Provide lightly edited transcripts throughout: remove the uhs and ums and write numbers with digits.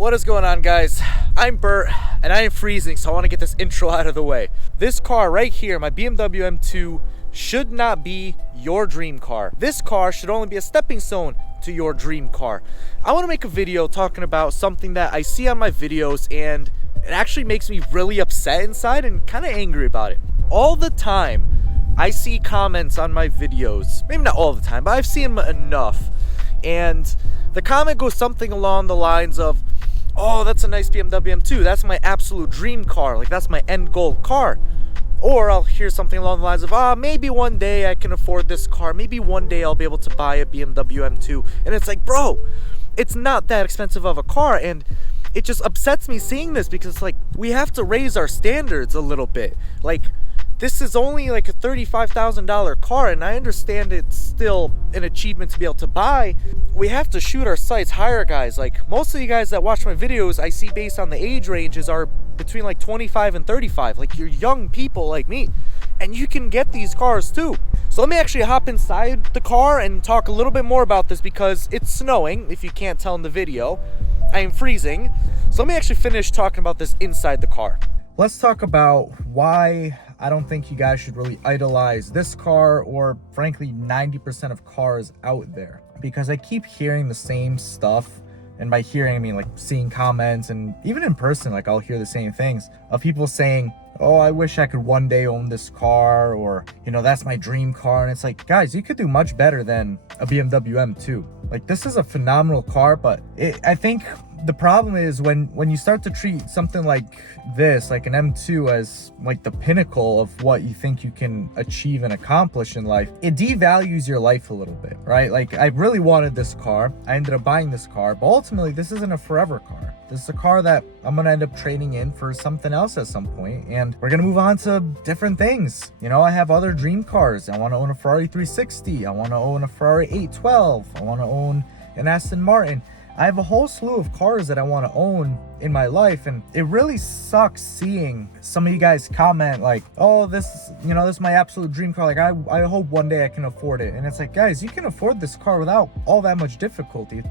What is going on, guys? I'm Bert and I am freezing, so I want to get this intro out of the way. This car right here, my BMW M2, should not be your dream car. This car should only be a stepping stone to your dream car. I want to make a video talking about something that I see on my videos and it actually makes me really upset inside and kind of angry about it. All the time I see comments on my videos, maybe not all the time, but I've seen them enough, and the comment goes something along the lines of, oh, that's a nice BMW M2, that's my absolute dream car, like that's my end goal car. Or I'll hear something along the lines of, maybe one day I can afford this car, maybe one day I'll be able to buy a BMW M2. And it's like, bro, it's not that expensive of a car. And it just upsets me seeing this, because like, we have to raise our standards a little bit. Like, this is only like a $35,000 car, and I understand it's still an achievement to be able to buy. We have to shoot our sights higher, guys. Like, most of you guys that watch my videos, I see based on the age ranges are between like 25 and 35. Like, you're young people like me, and you can get these cars too. So let me actually hop inside the car and talk a little bit more about this, because it's snowing, if you can't tell in the video. I am freezing. So let me actually finish talking about this inside the car. Let's talk about why I don't think you guys should really idolize this car, or frankly 90% of cars out there, because I keep hearing the same stuff. And by hearing, I mean like seeing comments, and even in person, like I'll hear the same things of people saying, oh, I wish I could one day own this car, or, you know, that's my dream car. And it's like, guys, you could do much better than a BMW M2. Like, this is a phenomenal car, but I think the problem is when you start to treat something like this, like an M2, as like the pinnacle of what you think you can achieve and accomplish in life, it devalues your life a little bit, right? Like, I really wanted this car. I ended up buying this car, but ultimately this isn't a forever car. This is a car that I'm gonna end up trading in for something else at some point, and we're gonna move on to different things. You know, I have other dream cars. I want to own a Ferrari 360. I want to own a Ferrari 812. I want to own an Aston Martin. I have a whole slew of cars that I want to own in my life, and it really sucks seeing some of you guys comment like, oh, this is my absolute dream car. Like, I hope one day I can afford it. And it's like, guys, you can afford this car without all that much difficulty.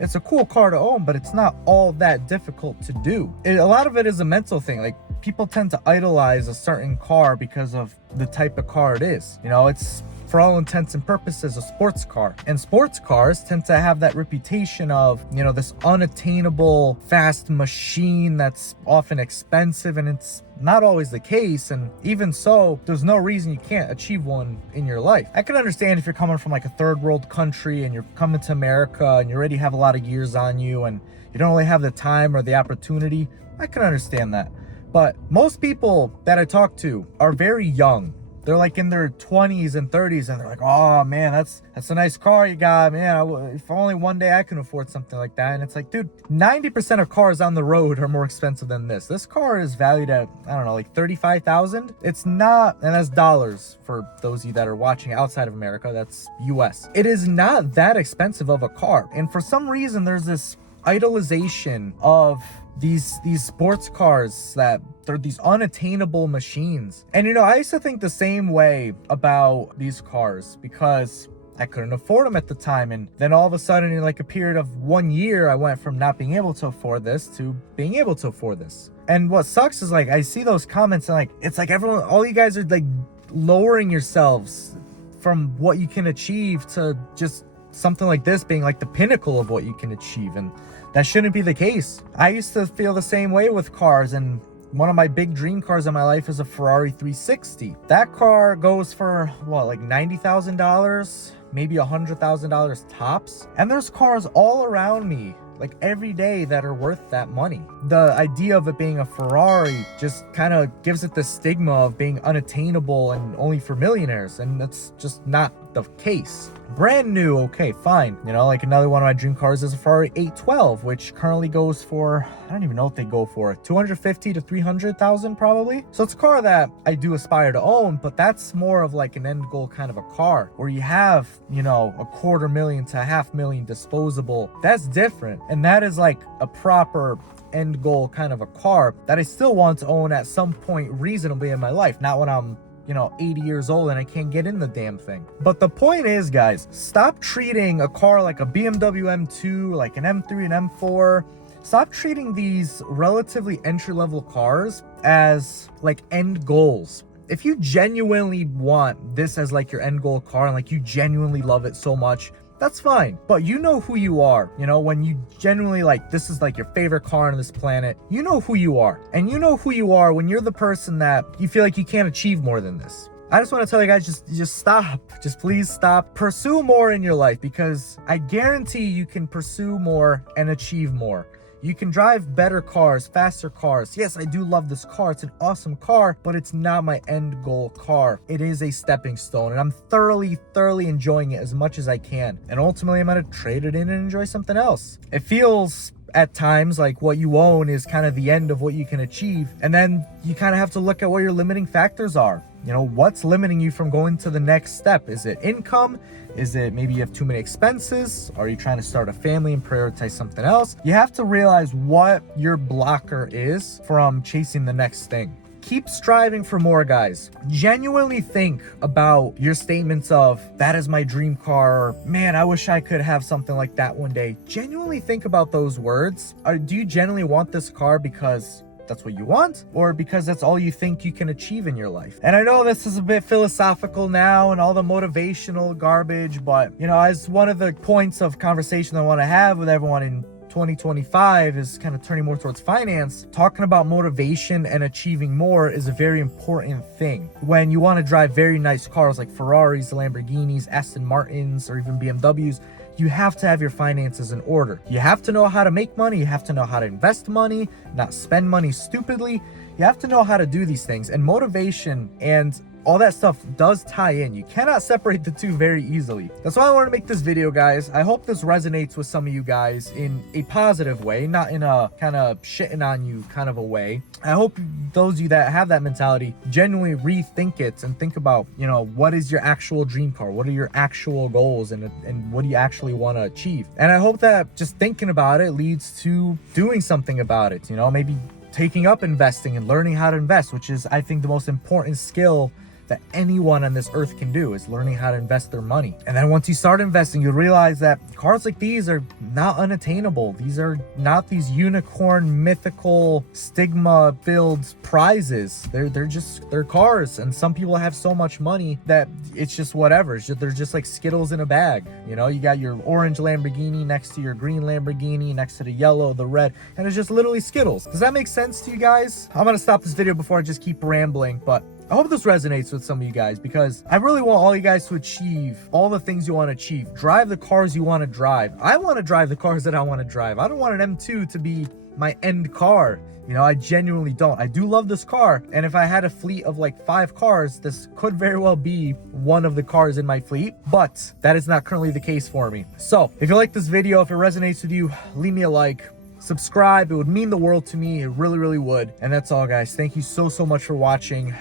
It's a cool car to own, but it's not all that difficult to do. A lot of it is a mental thing. Like, people tend to idolize a certain car because of the type of car it is. You know, it's, for all intents and purposes, a sports car. And sports cars tend to have that reputation of, you know, this unattainable, fast machine that's often expensive, and it's not always the case. And even so, there's no reason you can't achieve one in your life. I can understand if you're coming from like a third world country and you're coming to America and you already have a lot of years on you and you don't really have the time or the opportunity. I can understand that. But most people that I talk to are very young. They're like in their 20s and 30s, and they're like, oh man, that's a nice car you got, man. If only one day I can afford something like that. And it's like, dude, 90% of cars on the road are more expensive than this. This car is valued at, I don't know, like $35,000. It's not, and that's dollars for those of you that are watching outside of America, that's US. It is not that expensive of a car. And for some reason, there's this idolization of these sports cars that they're these unattainable machines. And you know, I used to think the same way about these cars, because I couldn't afford them at the time. And then all of a sudden, in like a period of 1 year, I went from not being able to afford this to being able to afford this. And what sucks is, like, I see those comments and like, it's like everyone, all you guys are like lowering yourselves from what you can achieve to just something like this being like the pinnacle of what you can achieve. And that shouldn't be the case. I used to feel the same way with cars, and one of my big dream cars in my life is a Ferrari 360. That car goes for what, like $90,000, maybe $100,000 tops. And there's cars all around me, like every day, that are worth that money. The idea of it being a Ferrari just kind of gives it the stigma of being unattainable and only for millionaires, and that's just not the case. Brand new, okay, fine. You know, like another one of my dream cars is a Ferrari 812, which currently goes for, I don't even know what they go for, 250 to 300,000 probably. So it's a car that I do aspire to own, but that's more of like an end goal kind of a car, where you have, you know, $250,000 to $500,000 disposable. That's different. And that is like a proper end goal kind of a car that I still want to own at some point reasonably in my life, not when I'm, you know, 80 years old and I can't get in the damn thing. But the point is, guys, stop treating a car like a BMW M2, like an M3 and M4, stop treating these relatively entry-level cars as like end goals. If you genuinely want this as like your end goal car and like you genuinely love it so much, that's fine. But you know who you are. You know, when you genuinely like, this is like your favorite car on this planet, you know who you are. And you know who you are when you're the person that you feel like you can't achieve more than this. I just want to tell you guys, just stop. Just please stop. Pursue more in your life, because I guarantee you can pursue more and achieve more. You can drive better cars, faster cars. Yes, I do love this car. It's an awesome car, but it's not my end goal car. It is a stepping stone, and I'm thoroughly enjoying it as much as I can. And ultimately, I'm going to trade it in and enjoy something else. It feels at times like what you own is kind of the end of what you can achieve. And then you kind of have to look at what your limiting factors are. You know, what's limiting you from going to the next step? Is it income? Is it maybe you have too many expenses? Are you trying to start a family and prioritize something else? You have to realize what your blocker is from chasing the next thing. Keep striving for more, guys. Genuinely think about your statements of, that is my dream car, or man, I wish I could have something like that one day. Genuinely think about those words. Do you genuinely want this car because that's what you want, or because that's all you think you can achieve in your life? And I know this is a bit philosophical now and all the motivational garbage, but you know, as one of the points of conversation I want to have with everyone in 2025 is kind of turning more towards finance. Talking about motivation and achieving more is a very important thing. When you want to drive very nice cars like Ferraris, Lamborghinis, Aston Martins, or even BMWs, you have to have your finances in order. You have to know how to make money. You have to know how to invest money, not spend money stupidly. You have to know how to do these things. And motivation and all that stuff does tie in. You cannot separate the two very easily. That's why I wanted to make this video, guys. I hope this resonates with some of you guys in a positive way, not in a kind of shitting on you kind of a way. I hope those of you that have that mentality genuinely rethink it and think about, you know, what is your actual dream car? What are your actual goals, and what do you actually want to achieve? And I hope that just thinking about it leads to doing something about it. You know, maybe taking up investing and learning how to invest, which is, I think, the most important skill that anyone on this earth can do, is learning how to invest their money. And then once you start investing, you'll realize that cars like these are not unattainable. These are not these unicorn, mythical, stigma-filled prizes. They're cars, and some people have so much money that it's just whatever. They're just like Skittles in a bag. You know, you got your orange Lamborghini next to your green Lamborghini, next to the yellow, the red, and it's just literally Skittles. Does that make sense to you guys? I'm gonna stop this video before I just keep rambling, but I hope this resonates with some of you guys, because I really want all you guys to achieve all the things you want to achieve. Drive the cars you want to drive. I want to drive the cars that I want to drive. I don't want an M2 to be my end car. You know, I genuinely don't. I do love this car, and if I had a fleet of like 5 cars, this could very well be one of the cars in my fleet, but that is not currently the case for me. So if you like this video, if it resonates with you, leave me a like. Subscribe. It would mean the world to me. It really would. And that's all, guys. Thank you so much for watching.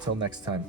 Till next time.